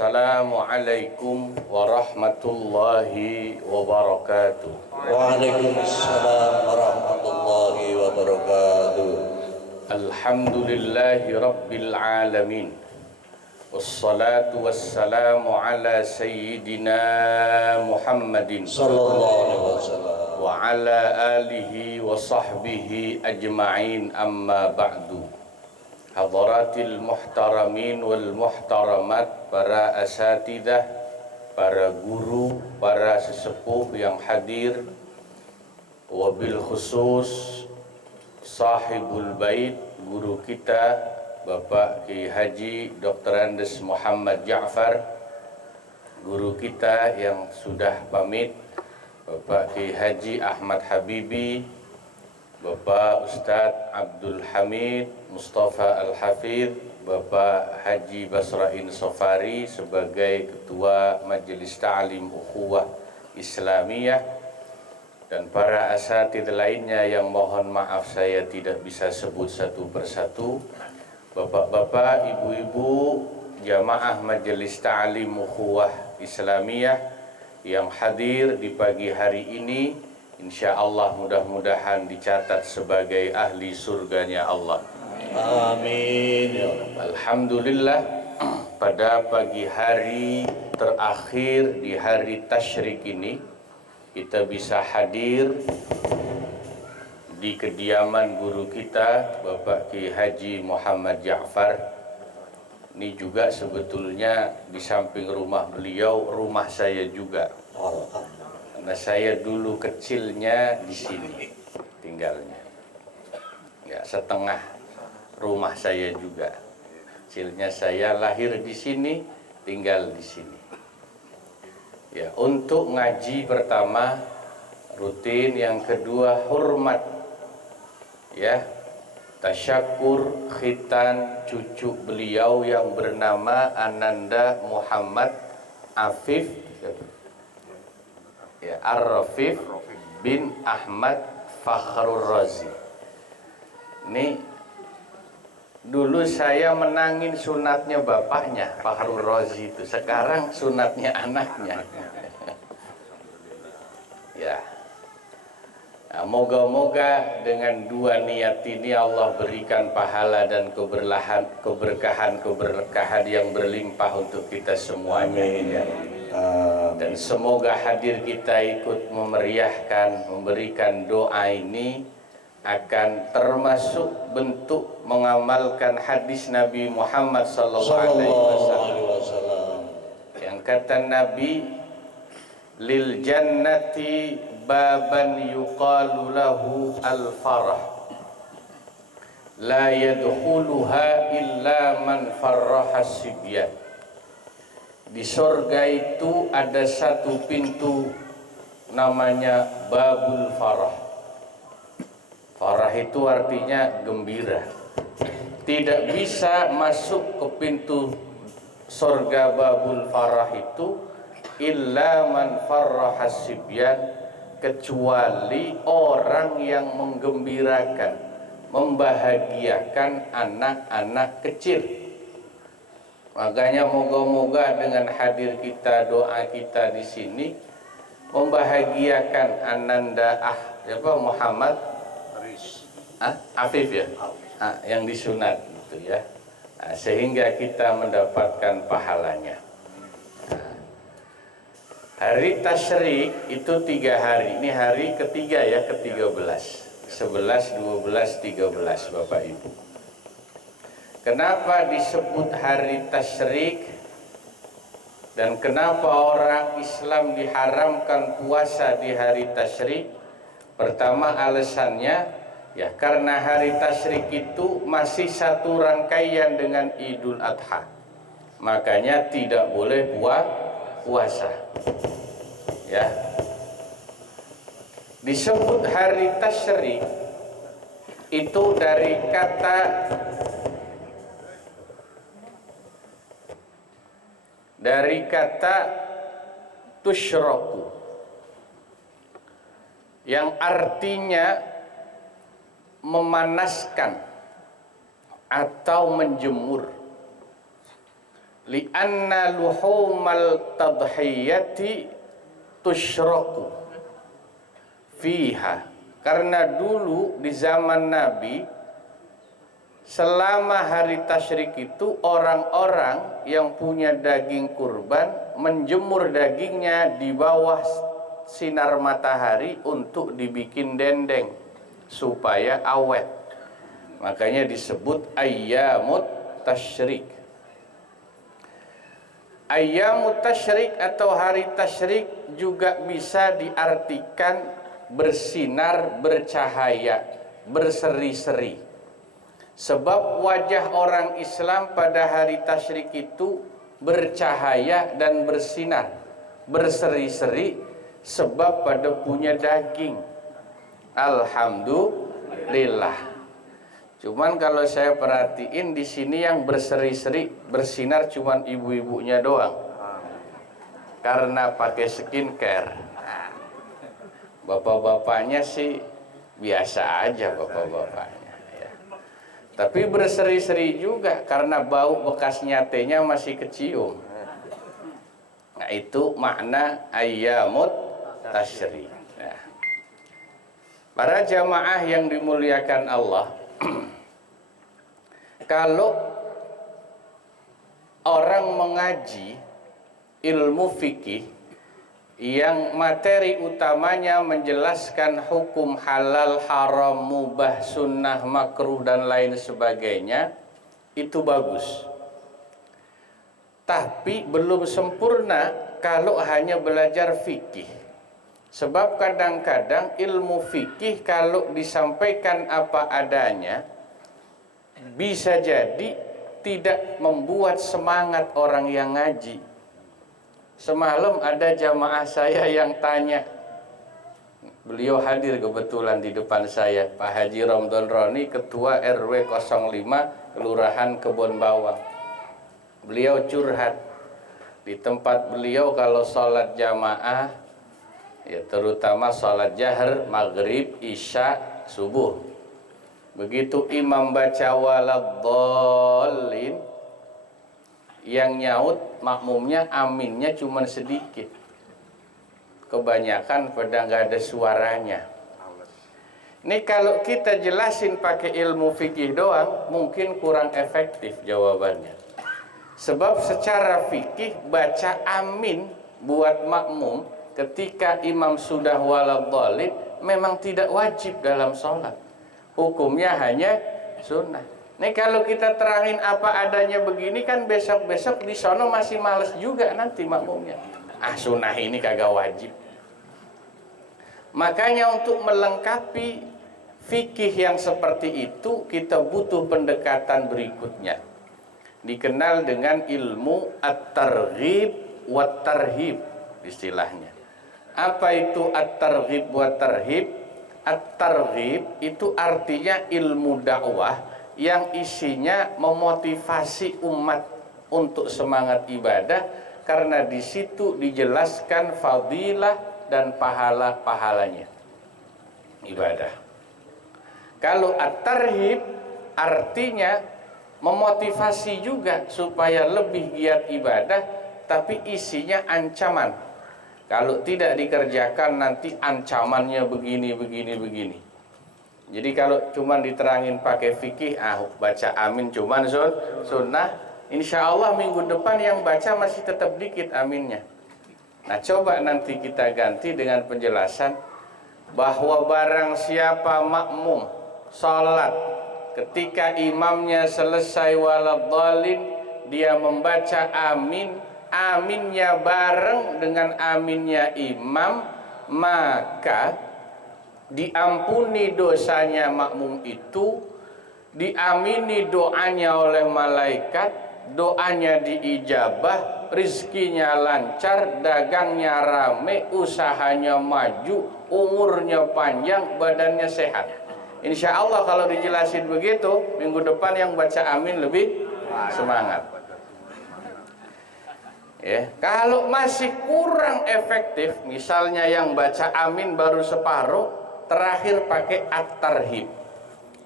Assalamualaikum warahmatullahi wabarakatuh. Waalaikumsalam warahmatullahi wabarakatuh. Alhamdulillahi rabbil alamin. Wassalatu wassalamu ala sayyidina Muhammadin Sallallahu alaihi wasallam wa ala alihi wa sahbihi ajma'in, amma ba'du. Hadaratil muhtaramin wal muhtaramat, para asatidah, para guru, para sesepuh yang hadir, wabil khusus sahibul bait, guru kita Bapak Kiai Haji Dr. Andes Muhammad Ja'far, guru kita yang sudah pamit, Bapak Kiai Haji Ahmad Habibi, Bapak Ustadz Abdul Hamid Mustafa Al-Hafidh, Bapak Haji Basrain Sofari sebagai Ketua Majelis Ta'lim Ukhuwah Islamiyah, dan para asatidz lainnya yang mohon maaf saya tidak bisa sebut satu persatu. Bapak-bapak, ibu-ibu, jamaah Majelis Ta'lim Ukhuwah Islamiyah yang hadir di pagi hari ini, insya Allah mudah-mudahan dicatat sebagai ahli surganya Allah. Amin. Alhamdulillah, pada pagi hari terakhir di hari tasyrik ini kita bisa hadir di kediaman guru kita Bapak Kiai Haji Muhammad Ja'far. Ini juga sebetulnya di samping rumah beliau, rumah saya juga. Karena saya dulu kecilnya di sini tinggalnya. Ya, setengah rumah saya juga. Kecilnya saya lahir di sini, tinggal di sini. Ya, untuk ngaji pertama rutin, yang kedua hormat. Ya, tasyakur khitan cucu beliau yang bernama Ananda Muhammad Afif, ya, Ar-Rafif bin Ahmad Fakhrur Razi. Ini dulu saya menangin sunatnya bapaknya Fakhrur Razi itu, sekarang sunatnya anaknya. Ya, nah, moga-moga dengan dua niat ini Allah berikan pahala dan keberkahan yang berlimpah untuk kita semuanya. Amin. Ya. Dan semoga hadir kita ikut memeriahkan, memberikan doa ini akan termasuk bentuk mengamalkan hadis Nabi Muhammad sallallahu alaihi wasallam yang kata Nabi, lil jannati baban yuqalu lahu al-farah la yadkhuluha illa man farraha sibyan. Di surga itu ada satu pintu namanya babul farah. Farah itu artinya gembira. Tidak bisa masuk ke pintu surga babul farah itu illa man farraha sibyan, kecuali orang yang menggembirakan, membahagiakan anak-anak kecil. Makanya moga-moga dengan hadir kita, doa kita di sini membahagiakan Ananda Muhammad Afif, ya, yang disunat itu, ya, sehingga kita mendapatkan pahalanya. Hari tasyrik itu 3 hari. Ini hari ketiga, ya, ke-13, 11, 12, 13, Bapak Ibu. Kenapa disebut hari tasyrik dan kenapa orang Islam diharamkan puasa di hari tasyrik? Pertama alasannya, ya, karena hari tasyrik itu masih satu rangkaian dengan Idul Adha. Makanya tidak boleh puasa. Ya. Disebut hari tasyrik itu dari kata tusyraku, yang artinya memanaskan atau menjemur. li'anna luhumal tadhiyati tusyraku fiha, karena dulu di zaman Nabi selama hari tasyrik itu orang-orang yang punya daging kurban menjemur dagingnya di bawah sinar matahari untuk dibikin dendeng supaya awet. Makanya disebut ayyamut tasyrik. Ayyamut tasyrik atau hari tasyrik juga bisa diartikan bersinar, bercahaya, berseri-seri. Sebab wajah orang Islam pada hari tasyrik itu bercahaya dan bersinar, berseri-seri, sebab pada punya daging. Alhamdulillah. Cuman kalau saya perhatiin di sini yang berseri-seri, bersinar cuman ibu-ibunya doang. Karena pakai skincare. Bapak-bapaknya sih biasa aja bapak-bapaknya. Ya. Tapi berseri-seri juga karena bau bekas nyatenya masih kecium. Nah itu makna ayyamut tasyrik. Nah, para jamaah yang dimuliakan Allah, kalau orang mengaji ilmu fikih yang materi utamanya menjelaskan hukum halal, haram, mubah, sunnah, makruh dan lain sebagainya, itu bagus. Tapi belum sempurna kalau hanya belajar fikih. Sebab kadang-kadang ilmu fikih kalau disampaikan apa adanya bisa jadi tidak membuat semangat orang yang ngaji. Semalam ada jamaah saya yang tanya, beliau hadir kebetulan di depan saya, Pak Haji Romdon Roni, Ketua RW 05 Kelurahan Kebon Bawang. Beliau curhat, di tempat beliau kalau sholat jamaah, ya terutama sholat jahar, maghrib, isya, subuh, begitu imam baca waladhdallin, yang nyaut makmumnya aminnya cuma sedikit, kebanyakan pada nggak ada suaranya. Ini kalau kita jelasin pakai ilmu fikih doang mungkin kurang efektif jawabannya. Sebab secara fikih baca amin buat makmum ketika imam sudah waladhdallin memang tidak wajib dalam sholat, hukumnya hanya sunnah. Nih kalau kita terangin apa adanya begini kan besok-besok di sono masih males juga nanti makmumnya. Ah sunnah ini kagak wajib. Makanya untuk melengkapi fikih yang seperti itu kita butuh pendekatan berikutnya. Dikenal dengan ilmu at-targhib wa tarhib istilahnya. Apa itu at-targhib wa tarhib? At-targhib itu artinya ilmu dakwah yang isinya memotivasi umat untuk semangat ibadah, karena di situ dijelaskan fadilah dan pahala-pahalanya ibadah. Kalau at-tarhib artinya memotivasi juga supaya lebih giat ibadah, tapi isinya ancaman. Kalau tidak dikerjakan nanti ancamannya begini, begini, begini. Jadi kalau cuma diterangin pakai fikih, baca amin cuman sunnah, insya Allah minggu depan yang baca masih tetap dikit aminnya. Nah coba nanti kita ganti dengan penjelasan bahwa barang siapa makmum sholat ketika imamnya selesai waladhdallin, dia membaca amin, aminnya bareng dengan aminnya imam, maka diampuni dosanya makmum itu, diamini doanya oleh malaikat, doanya diijabah, rizkinya lancar, dagangnya rame, usahanya maju, umurnya panjang, badannya sehat. Insya Allah kalau dijelasin begitu, minggu depan yang baca amin lebih semangat. Ya, kalau masih kurang efektif, misalnya yang baca amin baru separuh, terakhir pakai at-tarhib.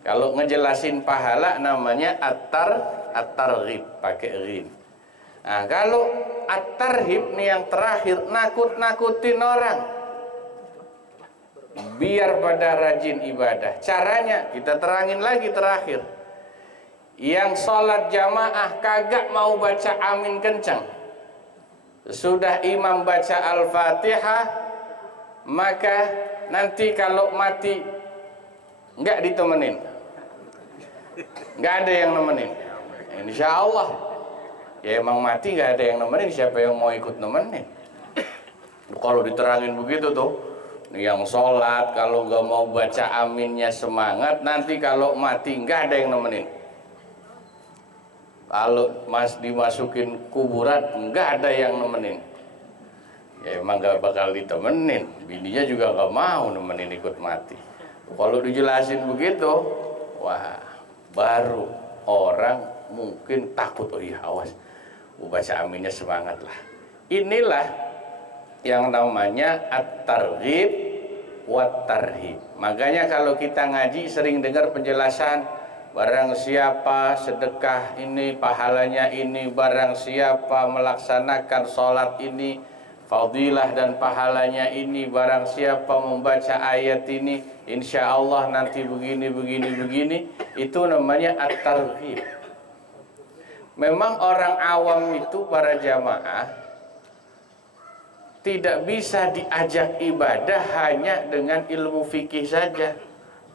Kalau ngejelasin pahala namanya at-targhib pakai ghin. Nah, kalau at-tarhib nih yang terakhir, nakut-nakutin orang biar pada rajin ibadah. Caranya kita terangin lagi terakhir. Yang sholat jamaah kagak mau baca amin kencang, sudah imam baca Al-Fatihah, maka nanti kalau mati nggak ditemenin, nggak ada yang nemenin. Insya Allah ya emang mati nggak ada yang nemenin, siapa yang mau ikut nemenin? Kalau diterangin begitu tuh, yang sholat kalau nggak mau baca aminnya semangat, nanti kalau mati nggak ada yang nemenin. Kalau dimasukin kuburan nggak ada yang nemenin, ya emang nggak bakal ditemenin. Bininya juga nggak mau nemenin ikut mati. Kalau dijelasin begitu, wah, baru orang mungkin takut. Oh iya, awas, baca aminnya semangat lah. Inilah yang namanya at-targhib wat-tarhib. Makanya kalau kita ngaji sering dengar penjelasan, barang siapa sedekah ini pahalanya ini, barang siapa melaksanakan sholat ini fadilah dan pahalanya ini, barang siapa membaca ayat ini insya Allah nanti begini begini begini. Itu namanya at-targhib. Memang orang awam itu, para jamaah, tidak bisa diajak ibadah hanya dengan ilmu fikih saja.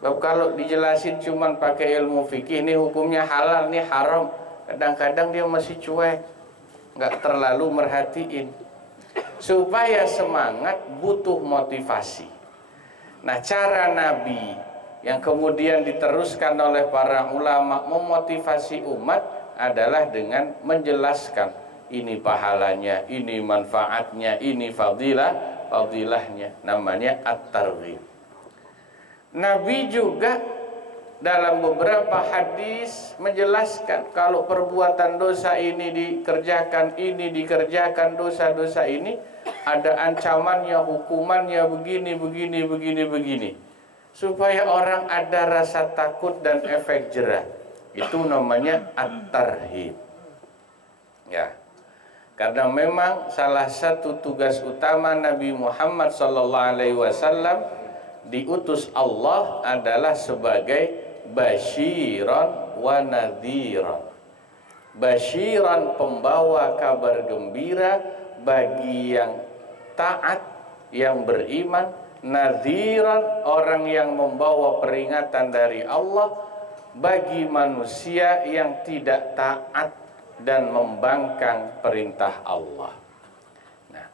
Kalau dijelasin cuman pakai ilmu fikih, ini hukumnya halal, ini haram, kadang-kadang dia masih cuek, nggak terlalu merhatiin. Supaya semangat butuh motivasi. Nah, cara Nabi yang kemudian diteruskan oleh para ulama memotivasi umat adalah dengan menjelaskan ini pahalanya, ini manfaatnya, ini fadilahnya, namanya at-targhib. Nabi juga dalam beberapa hadis menjelaskan kalau perbuatan dosa ini dikerjakan dosa-dosa ini ada ancamannya, hukumannya begini, supaya orang ada rasa takut dan efek jerah. Itu namanya at-tarhib. Ya. Karena memang salah satu tugas utama Nabi Muhammad SAW diutus Allah adalah sebagai basyiran wa nadhiran. Basyiran, pembawa kabar gembira bagi yang taat, yang beriman. Nadhiran, orang yang membawa peringatan dari Allah bagi manusia yang tidak taat dan membangkang perintah Allah. Nah,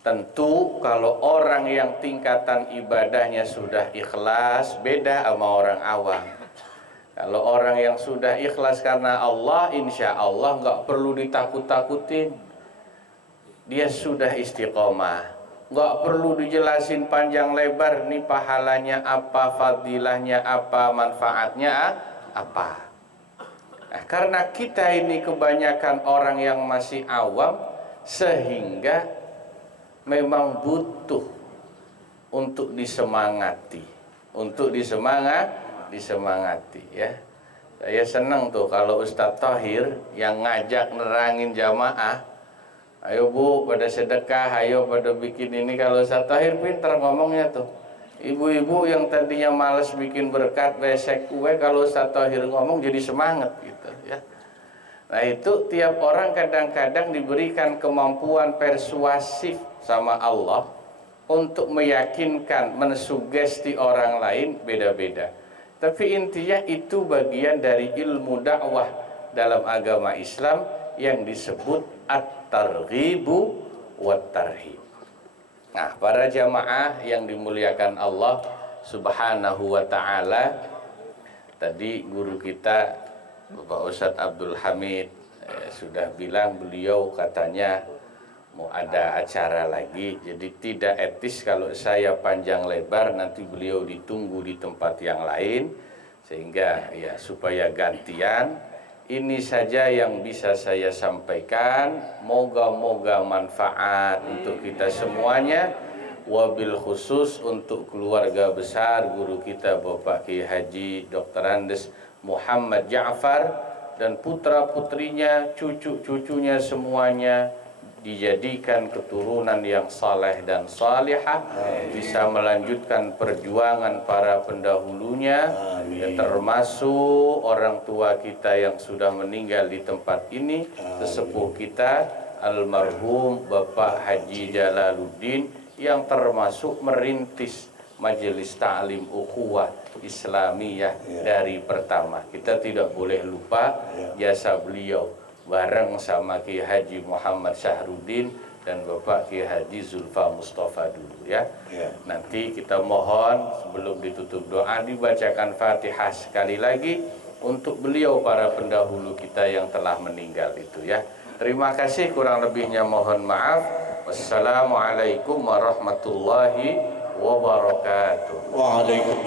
tentu kalau orang yang tingkatan ibadahnya sudah ikhlas, beda sama orang awam. Kalau orang yang sudah ikhlas karena Allah, insya Allah nggak perlu ditakut-takutin. Dia sudah istiqomah, nggak perlu dijelasin panjang lebar nih pahalanya apa, fadilahnya apa, manfaatnya apa. Nah, karena kita ini kebanyakan orang yang masih awam, sehingga memang butuh untuk disemangati, disemangati ya. Saya senang tuh kalau Ustadz Thohir yang ngajak nerangin jamaah, ayo bu pada sedekah, ayo pada bikin ini. Kalau Ustadz Thohir pintar ngomongnya tuh. Ibu-ibu yang tadinya males bikin berkat, besek kue, kalau Ustadz Thohir ngomong jadi semangat gitu ya. Nah, itu tiap orang kadang-kadang diberikan kemampuan persuasif sama Allah untuk meyakinkan, mensugesti orang lain beda-beda. Tapi intinya itu bagian dari ilmu dakwah dalam agama Islam yang disebut at-targhibu wat-tarhib. Nah, para jamaah yang dimuliakan Allah Subhanahu wa ta'ala, tadi guru kita Bapak Ustadz Abdul Hamid sudah bilang, beliau katanya mau ada acara lagi, jadi tidak etis kalau saya panjang lebar, nanti beliau ditunggu di tempat yang lain, sehingga ya supaya gantian. Ini saja yang bisa saya sampaikan, moga-moga manfaat untuk kita semuanya, wabil khusus untuk keluarga besar guru kita Bapak Kiai Haji Dr. Andes Muhammad Ja'far. dan putra-putrinya, cucu-cucunya semuanya dijadikan keturunan yang saleh dan salihah, bisa melanjutkan perjuangan para pendahulunya, dan termasuk orang tua kita yang sudah meninggal di tempat ini, sesepuh kita almarhum Bapak Haji Jalaluddin yang termasuk merintis Majelis Ta'lim Ukhuwah Islamiyah dari pertama. Kita tidak boleh lupa jasa beliau bareng sama Ki Haji Muhammad Syahruddin dan Bapak Ki Haji Zulfa Mustafa dulu ya. Nanti kita mohon sebelum ditutup doa dibacakan Fatihah sekali lagi untuk beliau para pendahulu kita yang telah meninggal itu ya. Terima kasih, kurang lebihnya mohon maaf. Wassalamualaikum warahmatullahi wabarakatuh. Waalaikumsalam.